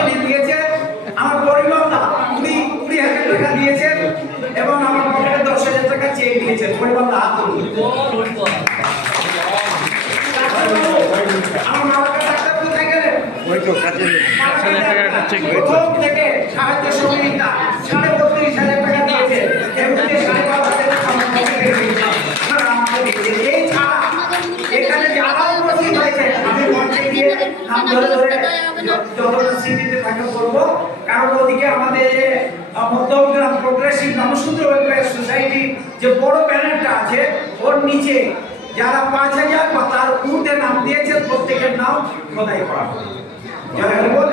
উনি দিয়েছে আমার পরিবারটা 20,000 টাকা দিয়েছেন এবং আমার পকেটে 10,000 টাকা চেক দিয়েছেন পরিবারটা হাত তুলুন আমার মামাকে ডাক্তার কোথায় গেলেন ওই তো কাজে প্রথম থেকে সাহায্য সহযোগিতা 32,500 টাকা দিয়েছে এমনিতে 5,500 টাকা আমার পকেটে দিয়েছে এই ছাড়া এখানে যারা উপস্থিত হয়েছে আমি মঞ্চে গিয়ে নাম ধরে ধরে যতটা স্মৃতিতে থাকে বলবো কারণ ওদিকে আমাদের যে Madhyamgram progressive Namasudra welfare society যে বড় ব্যানারটা আছে ওর নিচে যারা 5,000 বা তার ঊর্ধ্বে নাম দিয়েছে প্রত্যেকের নাম খোদাই করা হবে